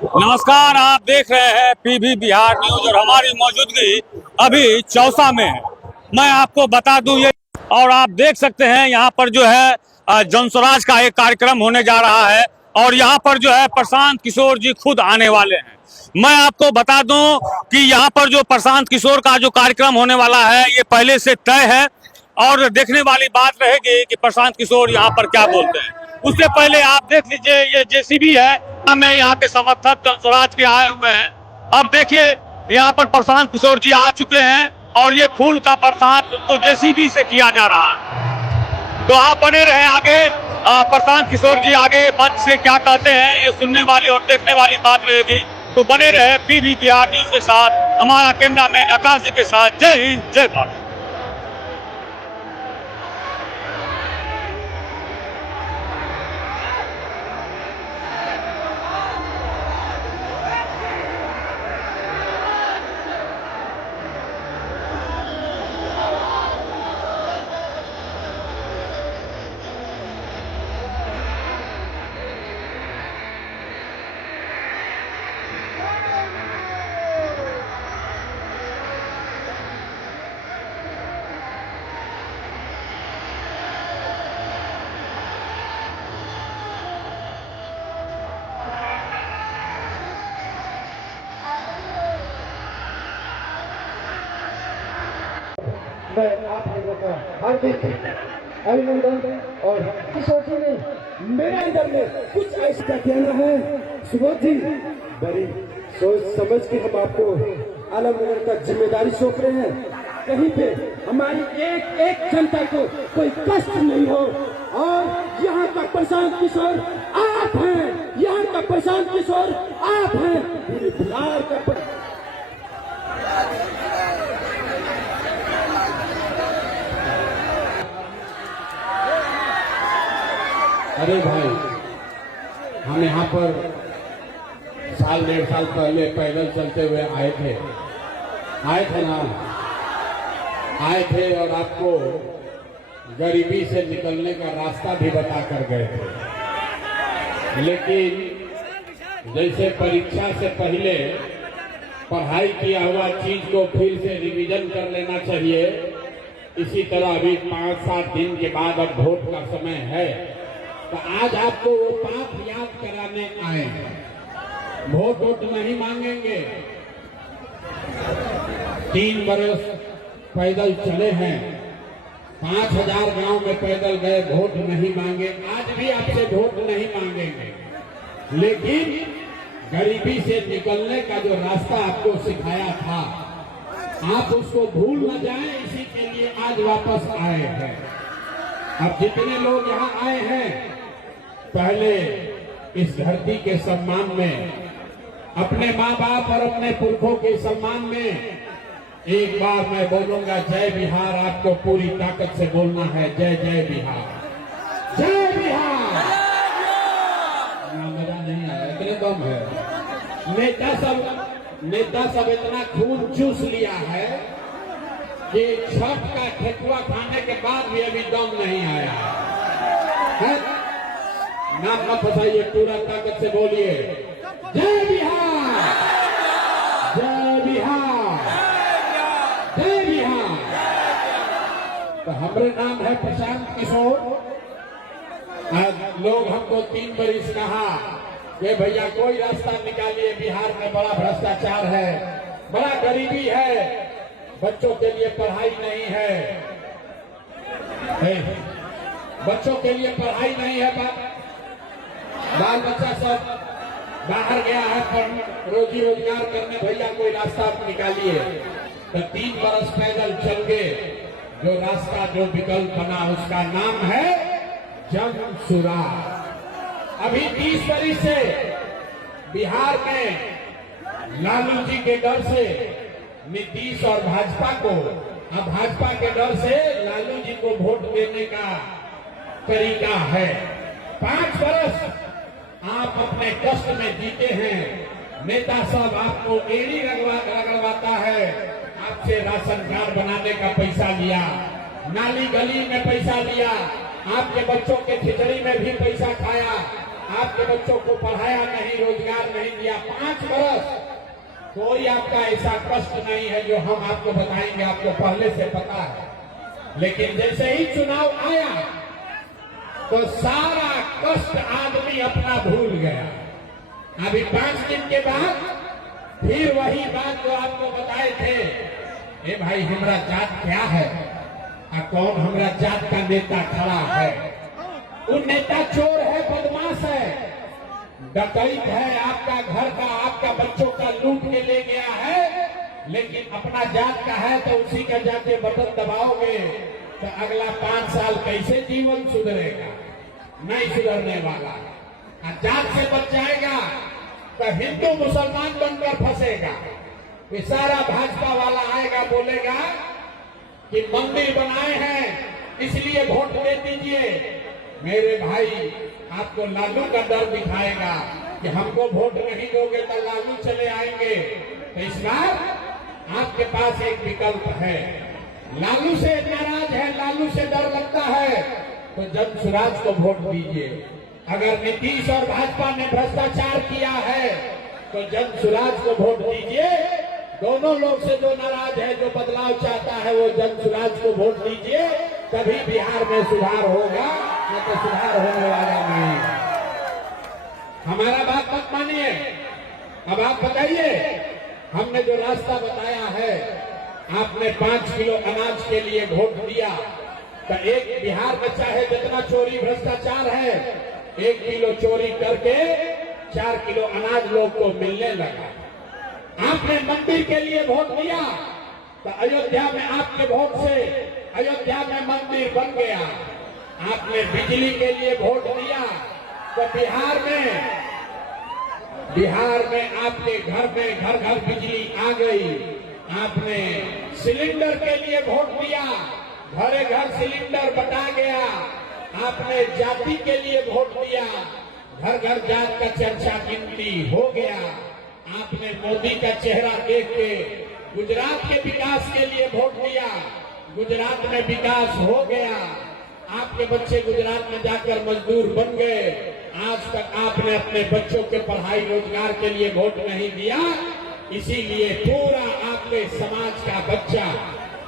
नमस्कार, आप देख रहे हैं पीवी बिहार न्यूज और हमारी मौजूदगी अभी चौसा में है। मैं आपको बता दूं ये, और आप देख सकते हैं यहाँ पर जो है जनस्वराज का एक कार्यक्रम होने जा रहा है और यहाँ पर जो है प्रशांत किशोर जी खुद आने वाले हैं। मैं आपको बता दूं कि यहाँ पर जो प्रशांत किशोर का जो कार्यक्रम होने वाला है ये पहले से तय है और देखने वाली बात रहेगी कि प्रशांत किशोर यहाँ पर क्या बोलते हैं। उससे पहले आप देख लीजिए, ये जेसीबी है, में यहाँ के समर्थक जनस्वराज के आए हुए हैं। अब देखिए यहाँ पर प्रशांत किशोर जी आ चुके हैं और ये फूल का प्रसाद तो जेसीबी से किया जा रहा है। तो आप बने रहे आगे, प्रशांत किशोर जी आगे मंच से क्या कहते हैं ये सुनने वाली और देखने वाली बात रहेगी। तो बने रहे पीवी बिहार न्यूज के साथ, हमारा कैमरामैन आकाश जी के साथ। जय हिंद, जय भारत। मैं आप लोगों का हार्दिक अभिनंदन। और किशोर जी ने मेरे अंदर में कुछ ऐसा कहना है। सुबोध जी, बड़ी सोच समझ के हम आपको अलग अलग का जिम्मेदारी सौंप रहे हैं। कहीं पे हमारी एक एक जनता को कोई कष्ट नहीं हो। और यहाँ का प्रशांत किशोर आप हैं, यहाँ का प्रशांत किशोर आप हैं, पूरे बिहार का। अरे भाई, हम यहाँ पर साल डेढ़ साल पहले पैदल चलते हुए आए थे ना, आए थे और आपको गरीबी से निकलने का रास्ता भी बता कर गए थे। लेकिन जैसे परीक्षा से पहले पढ़ाई किया हुआ चीज को फिर से रिवीजन कर लेना चाहिए, इसी तरह अभी 5-7 दिन के बाद अब वोट का समय है, तो आज आपको वो पाठ याद कराने आए हैं। वोट नहीं मांगेंगे। 3 बरस पैदल चले हैं, 5000 गांव में पैदल गए, वोट नहीं मांगे। आज भी आपसे वोट नहीं मांगेंगे, लेकिन गरीबी से निकलने का जो रास्ता आपको सिखाया था, आप उसको भूल न जाएं, इसी के लिए आज वापस आए हैं। अब जितने लोग यहाँ आए हैं, पहले इस धरती के सम्मान में, अपने माँ बाप और अपने पुरखों के सम्मान में एक बार मैं बोलूंगा जय बिहार। आपको पूरी ताकत से बोलना है, जय जय बिहार, जय बिहार। मजा नहीं आया, इतने दम है। नेता सब इतना खून चूस लिया है कि छठ का ठेकुआ खाने के बाद भी अभी दम नहीं आया है। नाम न फंसाइए, पूरा ताकत से बोलिए जय बिहार, जय बिहार, जय बिहार। तो हमारे नाम है प्रशांत किशोर। आज लोग हमको 3 बरिस कहा कि भैया कोई रास्ता निकालिए, बिहार में बड़ा भ्रष्टाचार है, बड़ा गरीबी है, बच्चों के लिए पढ़ाई नहीं है, बच्चों के लिए पढ़ाई नहीं है, बाल बच्चा सब बाहर गया है पर रोजी रोजगार करने, भैया कोई रास्ता आप निकालिए। तो 3 बरस पैदल चल के जो रास्ता, जो विकल्प बना, उसका नाम है जनसुराज। अभी 30 बरस से बिहार में लालू जी के डर से नीतीश और भाजपा को, अब भाजपा के डर से लालू जी को वोट देने का तरीका है। 5 बरस आप अपने कष्ट में जीते हैं। नेता सब आपको एड़ी रगड़वाता है, आपसे राशन कार्ड बनाने का पैसा लिया, नाली गली में पैसा लिया, आपके बच्चों के खिचड़ी में भी पैसा खाया, आपके बच्चों को पढ़ाया नहीं, रोजगार नहीं दिया। 5 बरस कोई आपका ऐसा कष्ट नहीं है जो हम आपको बताएंगे, आपको पहले से पता है। लेकिन जैसे ही चुनाव आया तो सारा कष्ट आदमी अपना भूल गया। अभी 5 दिन के बाद फिर वही बात जो आपको बताए थे, ए भाई हमारा जात क्या है, कौन हमारा जात का नेता खड़ा है। वो नेता चोर है, बदमाश है, डकैत है, आपका घर का आपका बच्चों का लूट के ले गया है। लेकिन अपना जात का है तो उसी का जाके बटन दबाओगे तो अगला 5 साल कैसे जीवन सुधरेगा? नहीं सुधरने वाला। जात से बच जाएगा तो हिंदू मुसलमान बनकर फंसेगा। ये सारा भाजपा वाला आएगा, बोलेगा कि मंदिर बनाए हैं इसलिए वोट दे दीजिए। मेरे भाई आपको लालू का डर दिखाएगा कि हमको वोट नहीं दोगे तो लालू चले आएंगे। तो इस बार आपके पास एक विकल्प है। लालू से नाराज है, लालू से डर लगता है तो जनसुराज को वोट दीजिए। अगर नीतीश और भाजपा ने भ्रष्टाचार किया है तो जनसुराज को वोट दीजिए। दोनों लोग से जो नाराज है, जो बदलाव चाहता है, वो जनसुराज को वोट दीजिए। तभी बिहार में सुधार होगा, न तो सुधार होने वाला नहीं। हमारा बात मत मानिए। अब आप बताइए, हमने जो रास्ता बताया है, आपने 5 किलो अनाज के लिए वोट दिया तो एक बिहार में चाहे जितना चोरी भ्रष्टाचार है, 1 किलो चोरी करके 4 किलो अनाज लोग को मिलने लगा। आपने मंदिर के लिए वोट दिया तो अयोध्या में आपके वोट से अयोध्या में मंदिर बन गया। आपने बिजली के लिए वोट दिया तो बिहार में आपके घर में घर घर बिजली आ गई। आपने सिलेंडर के लिए वोट दिया, घरे घर सिलेंडर बटा गया। आपने जाति के लिए वोट दिया, घर घर जात का चर्चा गिनती हो गया। आपने मोदी का चेहरा देख के गुजरात के विकास के लिए वोट दिया, गुजरात में विकास हो गया। आपके बच्चे गुजरात में जाकर मजदूर बन गए। आज तक आपने अपने बच्चों के पढ़ाई रोजगार के लिए वोट नहीं दिया, इसीलिए पूरा आपके समाज का बच्चा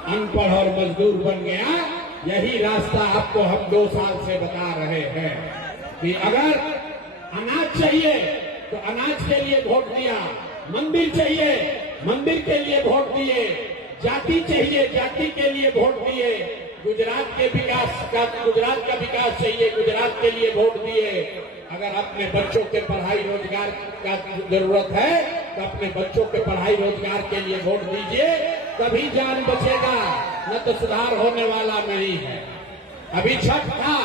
अनपढ़ और मजदूर बन गया। यही रास्ता आपको हम 2 साल से बता रहे हैं कि अगर अनाज चाहिए तो अनाज के लिए वोट दिया, मंदिर चाहिए मंदिर के लिए वोट दिए, जाति चाहिए जाति के लिए वोट दिए, गुजरात का विकास चाहिए गुजरात के लिए वोट दिए। अगर अपने बच्चों के पढ़ाई रोजगार का जरूरत है तो अपने बच्चों के पढ़ाई रोजगार के लिए वोट दीजिए, तभी जान बचेगा, न तो सुधार होने वाला नहीं है। अभी छठ था,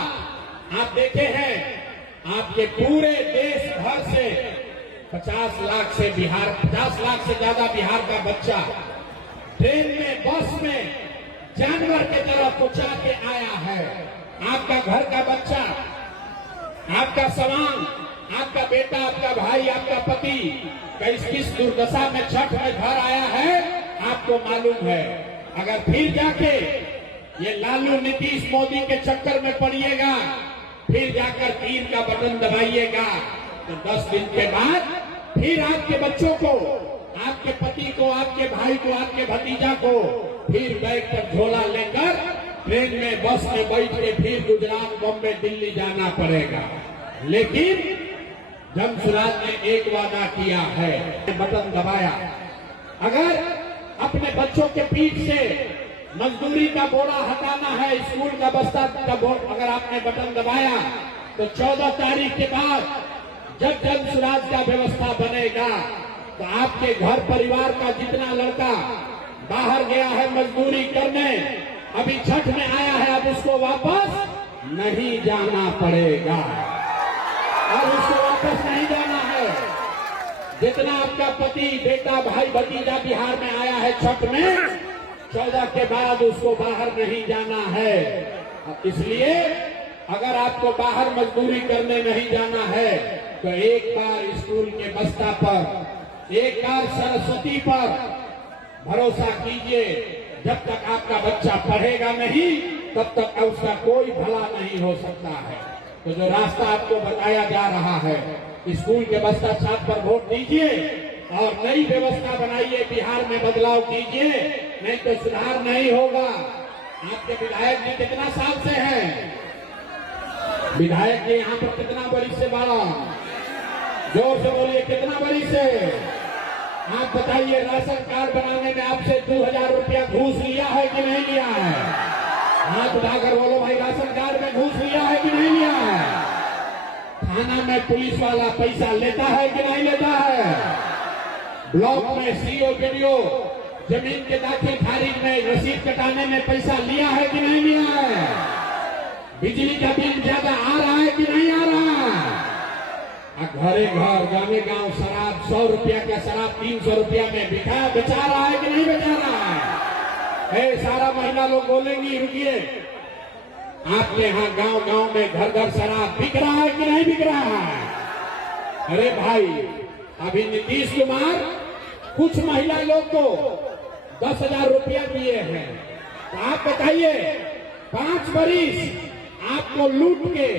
आप देखे हैं, आपके पूरे देश भर से 50 लाख से ज्यादा बिहार का बच्चा ट्रेन में बस में जानवर की तरह पहुंचा के आया है। आपका घर का बच्चा, आपका सवांग, आपका बेटा, आपका भाई, आपका पति किस दुर्दशा में छठ में घर आया है आपको मालूम है। अगर फिर जाके ये लालू नीतीश मोदी के चक्कर में पड़िएगा, फिर जाकर तीर का बटन दबाइएगा तो 10 दिन के बाद फिर आपके बच्चों को, आपके पति को, आपके भाई को, आपके भतीजा को फिर बैग पर झोला लेकर ट्रेन में बस में बैठ के फिर गुजरात, बॉम्बे, दिल्ली जाना पड़ेगा। लेकिन जनसुराज ने एक वादा किया है, बटन दबाया। अगर अपने बच्चों के पीठ से मजदूरी का बोरा हटाना है, स्कूल का बस्ता का बोरा, अगर आपने बटन दबाया तो 14 तारीख के बाद जब जनसुराज का व्यवस्था बनेगा तो आपके घर परिवार का जितना लड़का बाहर गया है मजदूरी करने, अभी छठ में आया है, अब उसको वापस नहीं जाना पड़ेगा। अब उसको वापस नहीं जाना है। जितना आपका पति, बेटा, भाई, भतीजा बिहार में आया है छठ में, 14 के बाद उसको बाहर नहीं जाना है। इसलिए अगर आपको बाहर मजदूरी करने नहीं जाना है तो एक बार स्कूल के बस्ता पर, एक बार सरस्वती पर भरोसा कीजिए। जब तक आपका बच्चा पढ़ेगा नहीं तब तक उसका कोई भला नहीं हो सकता है। तो जो रास्ता आपको बताया जा रहा है, स्कूल के भ्रष्टाचार पर वोट दीजिए और नई व्यवस्था बनाइए, बिहार में बदलाव कीजिए, नहीं तो सुधार नहीं होगा। आपके विधायक जी कितना साल से हैं? विधायक जी यहाँ पर कितना बड़ी से बड़ा, जोर से बोलिए, कितना बड़ी से? आप बताइए, राशन कार्ड बनाने में आपसे 2000 रुपया घूस लिया है कि नहीं लिया है? हाथ उठाकर बोलो भाई, राशन कार्ड में घूस लिया है कि नहीं लिया है? थाना में पुलिस वाला पैसा लेता है कि नहीं लेता है? ब्लॉक में सीओ वीडियो जमीन के दाखिल खारिज में रसीद कटाने में पैसा लिया है कि नहीं लिया है? बिजली का बिल ज्यादा आ रहा है कि नहीं आ रहा? घरे घर गाँव गाँव शराब 100 रुपया का शराब 300 रुपया में बेचा रहा है कि नहीं बेचा रहा है? सारा महिला लोग बोलेंगी, रुकिए, आपके यहाँ गांव गांव में घर घर शराब बिक रहा है कि नहीं बिक रहा है? अरे भाई, अभी नीतीश कुमार कुछ महिला लोग को 10,000 रुपया दिए हैं, तो आप बताइए, 5 बरिस आपको लूट के,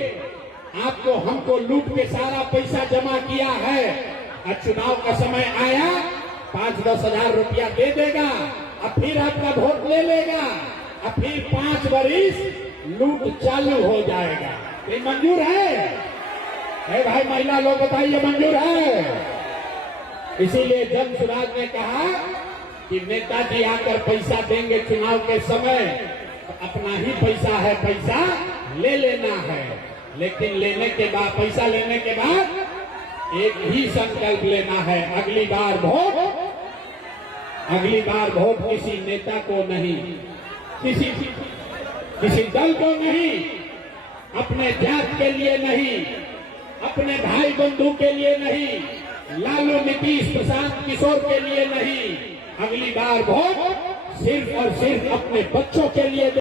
आपको हमको लूट के सारा पैसा जमा किया है, और चुनाव का समय आया 5-10 हजार रुपया दे देगा और फिर आपका वोट ले लेगा और फिर 5 बरिस लूट चालू हो जाएगा। ये मंजूर है भाई? महिला लोग बताइए, मंजूर है? इसीलिए जन सुराज ने कहा कि नेताजी आकर पैसा देंगे चुनाव के समय, तो अपना ही पैसा है, पैसा ले लेना है, लेकिन लेने के बाद, पैसा लेने के बाद एक ही संकल्प लेना है, अगली बार वोट किसी नेता को नहीं, किसी दल को नहीं, अपने जात के लिए नहीं, अपने भाई बंधु के लिए नहीं, लालू नीतीश प्रशांत किशोर के लिए नहीं, अगली बार वोट सिर्फ और सिर्फ अपने बच्चों के लिए